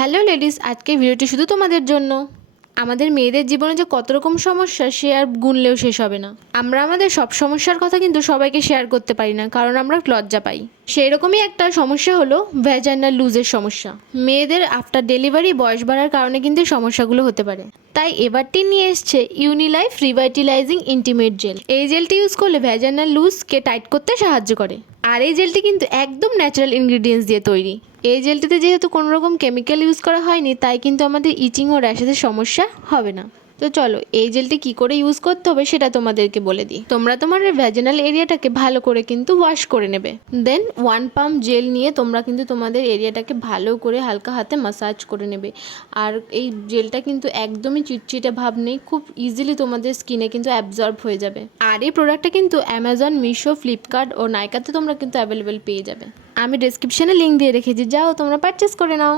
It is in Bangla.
হ্যালো লেডিস, আজকে ভিডিওটি শুধু তোমাদের জন্য। আমাদের মেয়েদের জীবনে যে কত রকম সমস্যা সে আর গুনলেও শেষ হবে না। আমরা আমাদের সব সমস্যার কথা কিন্তু সবাইকে শেয়ার করতে পারি না, কারণ আমরা লজ্জা পাই। সেই রকমই একটা সমস্যা হলো ভ্যাজাইনাল লুজের সমস্যা। মেয়েদের আফটার ডেলিভারি বয়স বাড়ার কারণে কিন্তু সমস্যাগুলো হতে পারে। তাই এবারটি নিয়ে এসছে ইউনিলাইফ রিভাইটালাইজিং ইন্টিমেট জেল। এই জেলটি ইউজ করলে ভ্যাজাইনাল লুজকে টাইট করতে সাহায্য করে। আর এই জেলটি কিন্তু একদম ন্যাচারাল ইনগ্রিডিয়েন্টস দিয়ে তৈরি। এই জেলটিতে যেহেতু কোনো রকম কেমিক্যাল ইউজ করা হয়নি, তাই কিন্তু আমাদের ইচিং ও র্যাশেসের সমস্যা হবে না। তো চলো এই জেলটি কী করে ইউজ করতে হবে সেটা তোমাদেরকে বলে দিই। তোমরা তোমার ভ্যাজিনাল এরিয়াটাকে ভালো করে কিন্তু ওয়াশ করে নেবে। দেন 1 পাম্প জেল নিয়ে তোমরা কিন্তু তোমাদের এরিয়াটাকে ভালো করে হালকা হাতে ম্যাসাজ করে নেবে। আর এই জেলটা কিন্তু একদমই চিটচিটে ভাব নেই, খুব ইজিলি তোমাদের স্কিনে কিন্তু অ্যাবজর্ব হয়ে যাবে। আর এই প্রোডাক্টটা কিন্তু অ্যামাজন, মিশো, ফ্লিপকার্ট ও নাইকাতে তোমরা কিন্তু অ্যাভেলেবেল পেয়ে যাবে। আমি ডেসক্রিপশনে লিঙ্ক দিয়ে রেখেছি, যাও তোমরা পারচেস করে নাও।